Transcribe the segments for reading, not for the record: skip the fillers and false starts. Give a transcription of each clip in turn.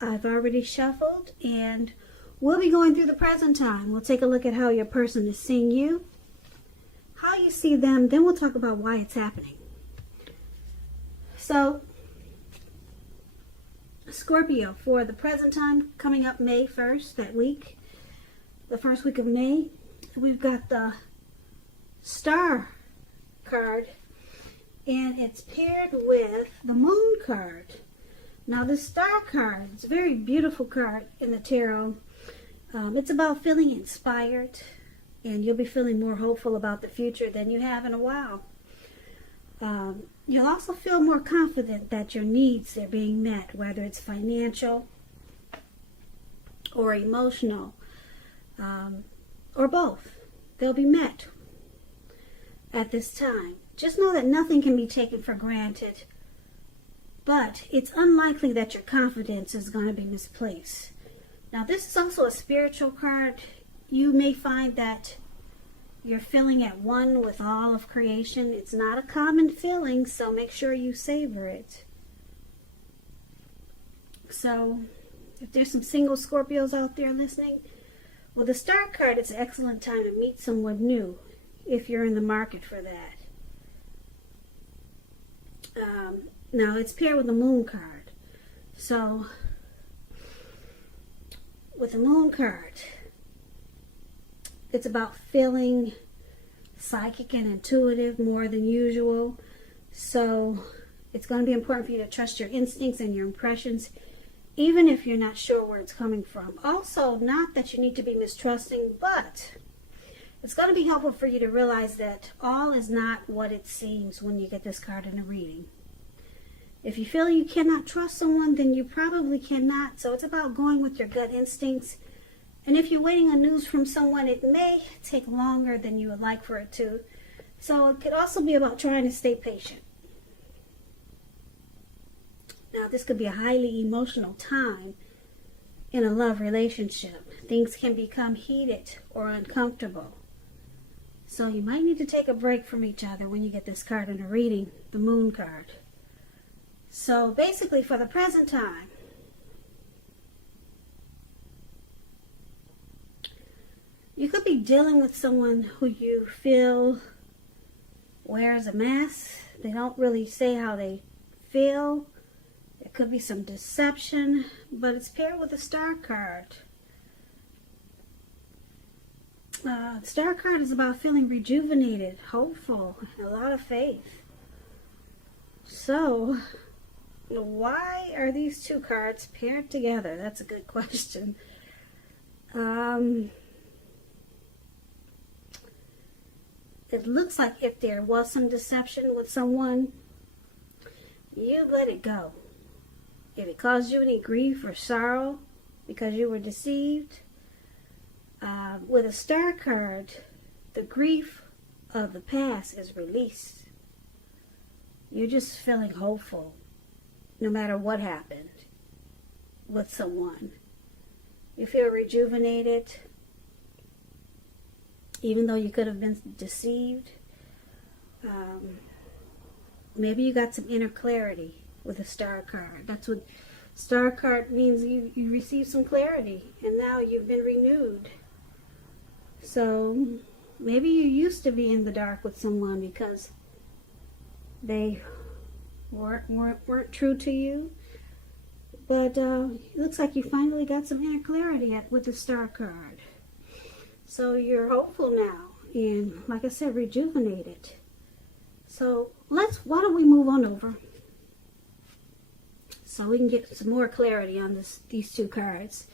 I've already shuffled, and we'll be going through the present time. We'll take a look at how your person is seeing you, how you see them, then we'll talk about why it's happening. So, Scorpio, for the present time, coming up May 1st, that week, the first week of May, we've got the Star card, and it's paired with the Moon card. Now, the Star card, it's a very beautiful card in the tarot. It's about feeling inspired, and you'll be feeling more hopeful about the future than you have in a while. You'll also feel more confident that your needs are being met, whether it's financial or emotional, or both. They'll be met at this time. Just know that nothing can be taken for granted, but it's unlikely that your confidence is going to be misplaced. Now, this is also a spiritual card. You may find that you're feeling at one with all of creation. It's not a common feeling, so make sure you savor it. So, if there's some single Scorpios out there listening, well, the Star card, it's an excellent time to meet someone new if you're in the market for that. Now, it's paired with the Moon card. So, with the Moon card, it's about feeling psychic and intuitive more than usual. So, it's going to be important for you to trust your instincts and your impressions, even if you're not sure where it's coming from. Also, not that you need to be mistrusting, but it's going to be helpful for you to realize that all is not what it seems when you get this card in a reading. If you feel you cannot trust someone, then you probably cannot. So it's about going with your gut instincts. And if you're waiting on news from someone, it may take longer than you would like for it to. So it could also be about trying to stay patient. Now, this could be a highly emotional time in a love relationship. Things can become heated or uncomfortable. So you might need to take a break from each other when you get this card in a reading, the Moon card. So basically, for the present time, you could be dealing with someone who you feel wears a mask. They don't really say how they feel. There could be some deception, but it's paired with the Star card. The Star card is about feeling rejuvenated, hopeful, and a lot of faith. So, why are these two cards paired together? That's a good question. It looks like if there was some deception with someone, you let it go. If it caused you any grief or sorrow because you were deceived, with a Star card, the grief of the past is released. You're just feeling hopeful no matter what happened with someone. You feel rejuvenated even though you could have been deceived. Maybe you got some inner clarity with a Star card. That's what Star card means. You received some clarity and now you've been renewed. So maybe you used to be in the dark with someone because they weren't true to you, but it looks like you finally got some inner clarity with the Star card. So you're hopeful now, and like I said, rejuvenated. So why don't we move on over so we can get some more clarity on these two cards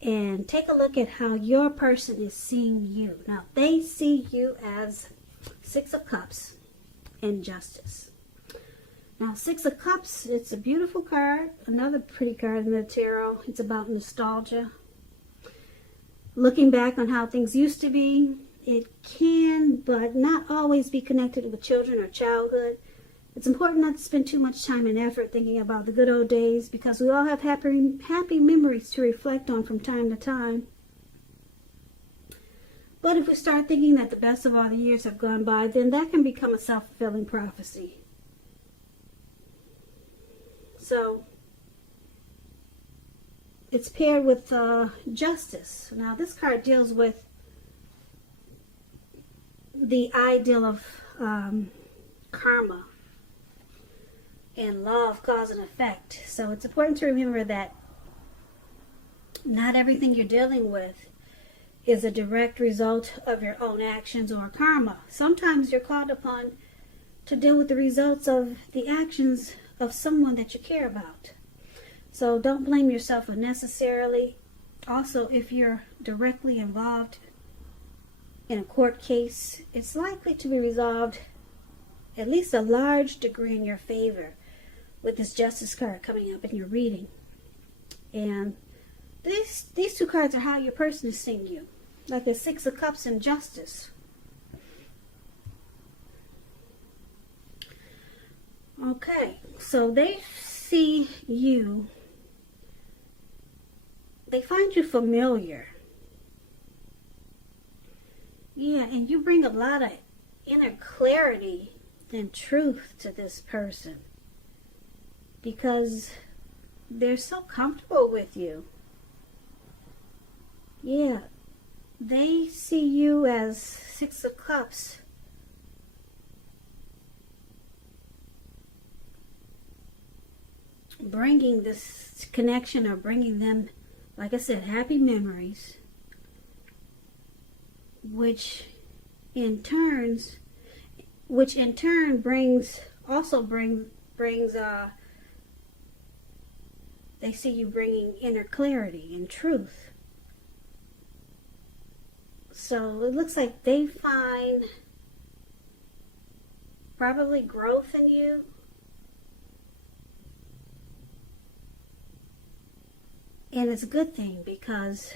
and take a look at how your person is seeing you. Now, they see you as Six of Cups and Justice. Now, Six of Cups, it's a beautiful card, another pretty card in the tarot. It's about nostalgia. Looking back on how things used to be, it can, but not always be connected with children or childhood. It's important not to spend too much time and effort thinking about the good old days because we all have happy memories to reflect on from time to time. But if we start thinking that the best of all the years have gone by, then that can become a self-fulfilling prophecy. So it's paired with justice. Now this card deals with the ideal of karma and law of cause and effect. So it's important to remember that not everything you're dealing with is a direct result of your own actions or karma. Sometimes you're called upon to deal with the results of the actions of someone that you care about. So don't blame yourself unnecessarily. Also, if you're directly involved in a court case, it's likely to be resolved at least a large degree in your favor with this justice card coming up in your reading. And these two cards are how your person is seeing you, like the Six of Cups and Justice. Okay, so they see you, they find you familiar. Yeah, and you bring a lot of inner clarity and truth to this person because they're so comfortable with you. Yeah, they see you as Six of Cups. Bringing this connection or bringing them, like I said, happy memories, which in turn brings they see you bringing inner clarity and truth. So it looks like they find probably growth in you. And it's a good thing because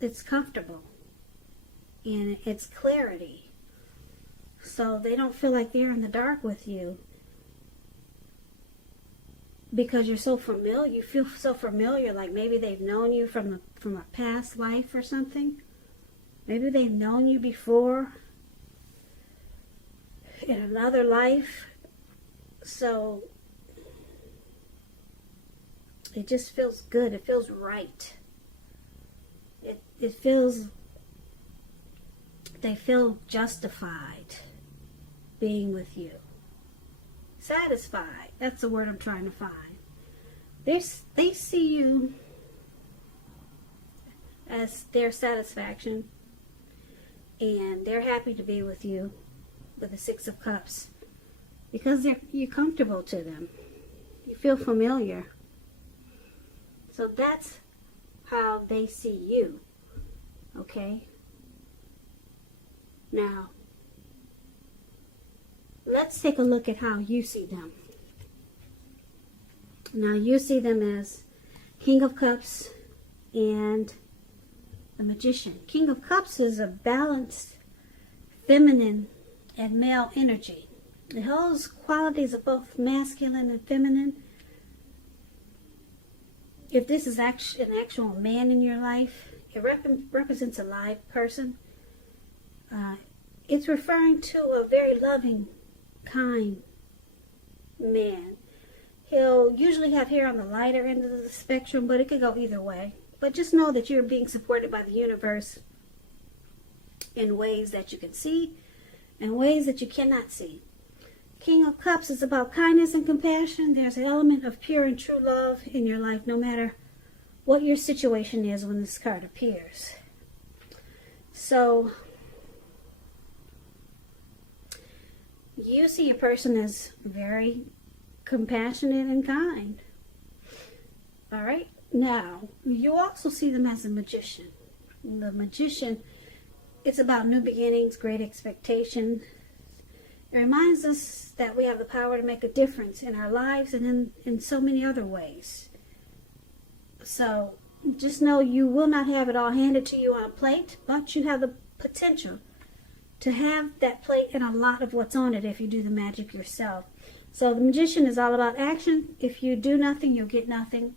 it's comfortable and it's clarity. So they don't feel like they're in the dark with you because you're so familiar. You feel so familiar, like maybe they've known you from a past life or something. Maybe they've known you before in another life. So it just feels good. It feels right. It feels, they feel justified being with you. Satisfied. That's the word I'm trying to find. They see you as their satisfaction, and they're happy to be with you with the Six of Cups because you're comfortable to them. You feel familiar. So that's how they see you. Okay? Now, let's take a look at how you see them. Now, you see them as King of Cups and the Magician. King of Cups is a balanced, feminine, and male energy. It holds qualities of both masculine and feminine. If this is an actual man in your life, it represents a live person. It's referring to a very loving, kind man. He'll usually have hair on the lighter end of the spectrum, but it could go either way. But just know that you're being supported by the universe in ways that you can see and ways that you cannot see. King of Cups is about kindness and compassion. There's an element of pure and true love in your life, no matter what your situation is when this card appears. So, you see a person as very compassionate and kind. All right? Now, you also see them as a magician. The magician, it's about new beginnings, great expectation. It reminds us that we have the power to make a difference in our lives and in so many other ways. So just know you will not have it all handed to you on a plate, but you have the potential to have that plate and a lot of what's on it if you do the magic yourself. So the magician is all about action. If you do nothing, you'll get nothing.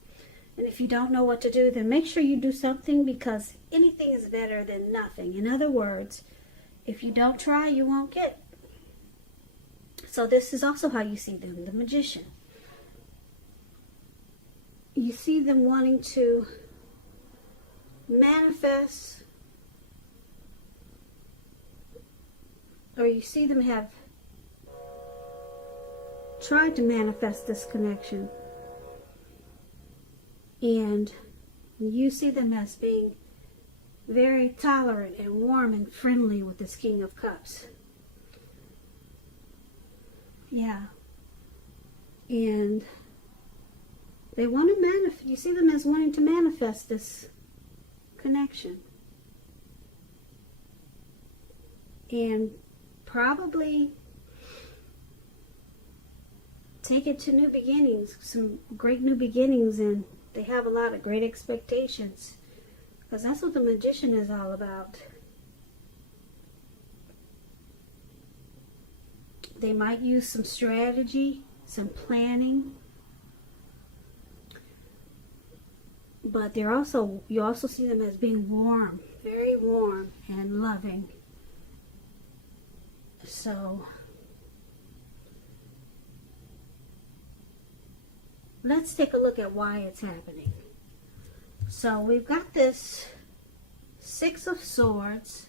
And if you don't know what to do, then make sure you do something, because anything is better than nothing. In other words, if you don't try, you won't get. So this is also how you see them, the Magician. You see them wanting to manifest, or you see them have tried to manifest this connection, and you see them as being very tolerant and warm and friendly with this King of Cups. Yeah. And they want to manifest, you see them as wanting to manifest this connection. And probably take it to new beginnings, some great new beginnings, and they have a lot of great expectations. Because that's what the Magician is all about. They might use some strategy, some planning. But you also see them as being warm, very warm and loving. So let's take a look at why it's happening. So we've got this Six of Swords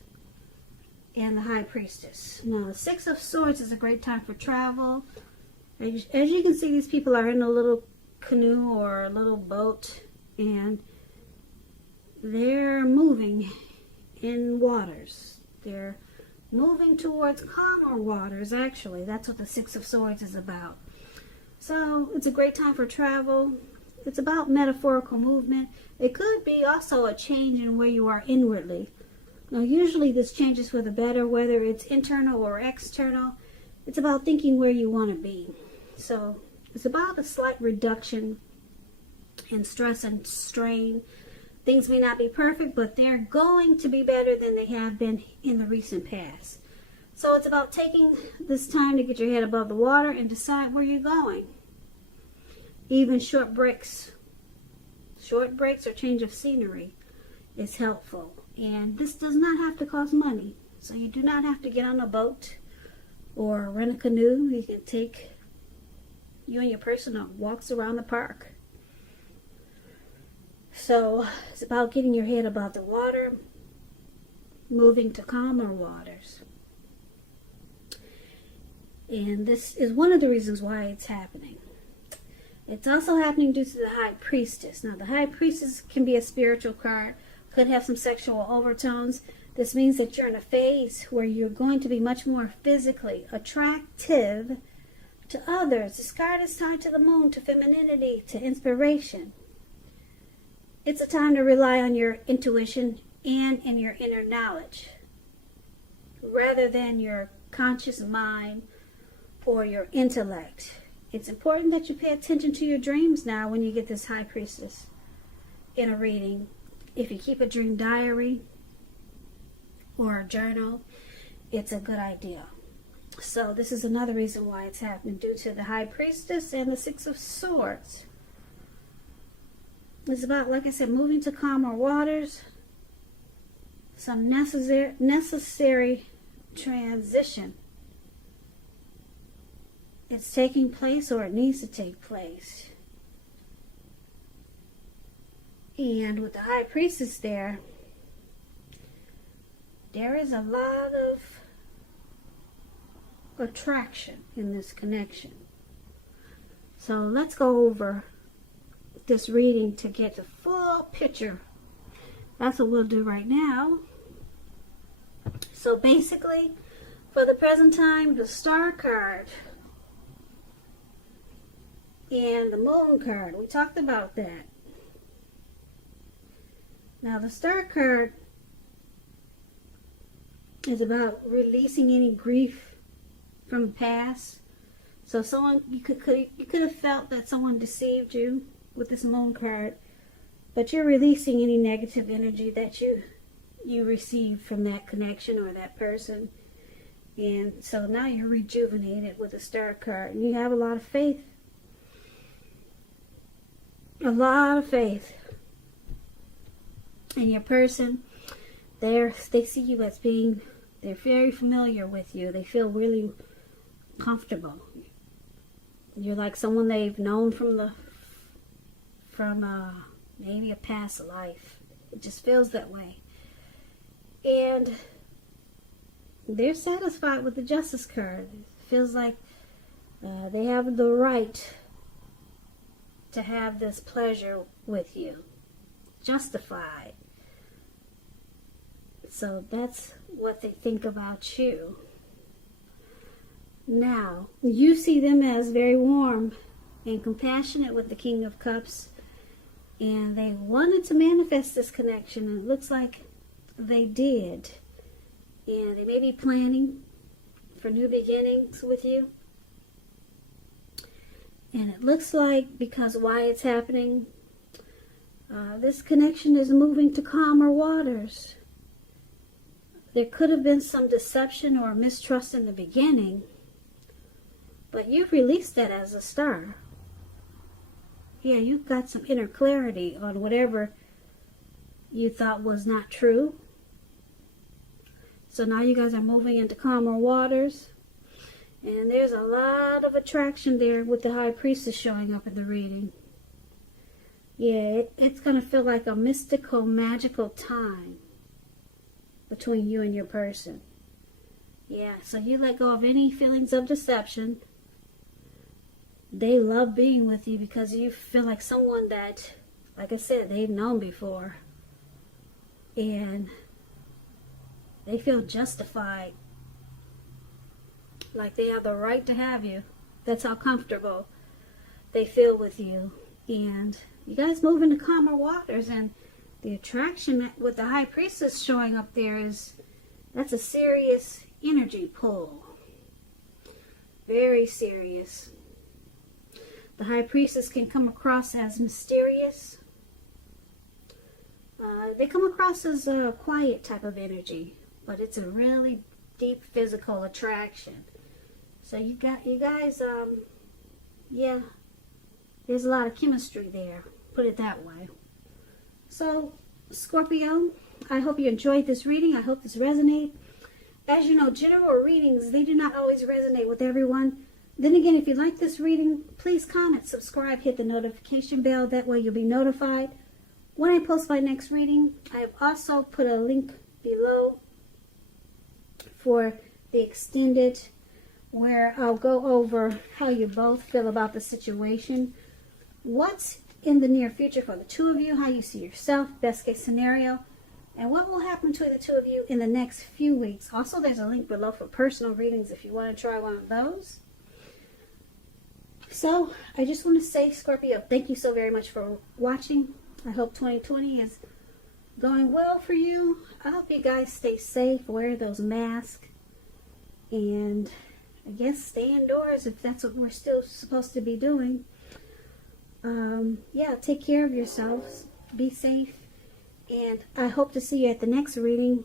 and the High Priestess. Now the Six of Swords is a great time for travel. As you can see, these people are in a little canoe or a little boat, and they're moving in waters. They're moving towards calmer waters, actually. That's what the Six of Swords is about. So it's a great time for travel. It's about metaphorical movement. It could be also a change in where you are inwardly. Now, usually this changes for the better, whether it's internal or external. It's about thinking where you want to be. So it's about a slight reduction in stress and strain. Things may not be perfect, but they're going to be better than they have been in the recent past. So it's about taking this time to get your head above the water and decide where you're going. Even short breaks or change of scenery is helpful. And this does not have to cost money. So you do not have to get on a boat or rent a canoe. You can take you and your person on walks around the park. So it's about getting your head above the water, moving to calmer waters. And this is one of the reasons why it's happening. It's also happening due to the High Priestess. Now, the High Priestess can be a spiritual card, could have some sexual overtones. This means that you're in a phase where you're going to be much more physically attractive to others. This card is tied to the moon, to femininity, to inspiration. It's a time to rely on your intuition and in your inner knowledge, rather than your conscious mind or your intellect. It's important that you pay attention to your dreams now when you get this High Priestess in a reading. If you keep a dream diary or a journal, it's a good idea. So this is another reason why it's happening, due to the High Priestess and the Six of Swords. It's about, like I said, moving to calmer waters, some necessary transition. It's taking place, or it needs to take place. And with the High Priestess there is a lot of attraction in this connection. So let's go over this reading to get the full picture. That's what we'll do right now. So basically, for the present time, the Star card and the Moon card, we talked about that. Now the Star card is about releasing any grief from the past. So you could have felt that someone deceived you with this Moon card, but you're releasing any negative energy that you received from that connection or that person. And so now you're rejuvenated with the Star card, and you have a lot of faith. A lot of faith in your person. They see you as being, they're very familiar with you. They feel really comfortable. You're like someone they've known from maybe a past life. It just feels that way. And they're satisfied with the Justice card. It feels like they have the right to have this pleasure with you. Justified. So that's what they think about you. Now, you see them as very warm and compassionate with the King of Cups. And they wanted to manifest this connection. And it looks like they did. And they may be planning for new beginnings with you. And it looks like, because why it's happening, this connection is moving to calmer waters. There could have been some deception or mistrust in the beginning, but you've released that as a star. Yeah, you've got some inner clarity on whatever you thought was not true. So now you guys are moving into calmer waters. And there's a lot of attraction there with the High Priestess showing up in the reading. Yeah, it's going to feel like a mystical, magical time between you and your person. Yeah, so you let go of any feelings of deception. They love being with you because you feel like someone that, like I said, they've known before. And they feel justified. Like they have the right to have you. That's how comfortable they feel with you. And you guys move into calmer waters. And the attraction with the High Priestess showing up there that's a serious energy pull. Very serious. The High Priestess can come across as mysterious. They come across as a quiet type of energy. But it's a really deep physical attraction. So you guys, yeah, there's a lot of chemistry there, put it that way. So, Scorpio, I hope you enjoyed this reading. I hope this resonated. As you know, general readings, they do not always resonate with everyone. Then again, if you like this reading, please comment, subscribe, hit the notification bell. That way you'll be notified when I post my next reading. I have also put a link below for the extended, where I'll go over how you both feel about the situation, what's in the near future for the two of you, how you see yourself, best case scenario, and what will happen to the two of you in the next few weeks. Also, there's a link below for personal readings if you want to try one of those. So, I just want to say, Scorpio, thank you so very much for watching. I hope 2020 is going well for you. I hope you guys stay safe, wear those masks, and I guess stay indoors if that's what we're still supposed to be doing. Yeah, take care of yourselves. Be safe. And I hope to see you at the next reading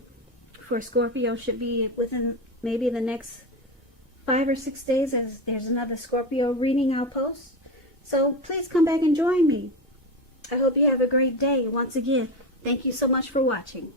for Scorpio. Should be within maybe the next 5 or 6 days, as there's another Scorpio reading I'll post. So please come back and join me. I hope you have a great day. Once again, thank you so much for watching.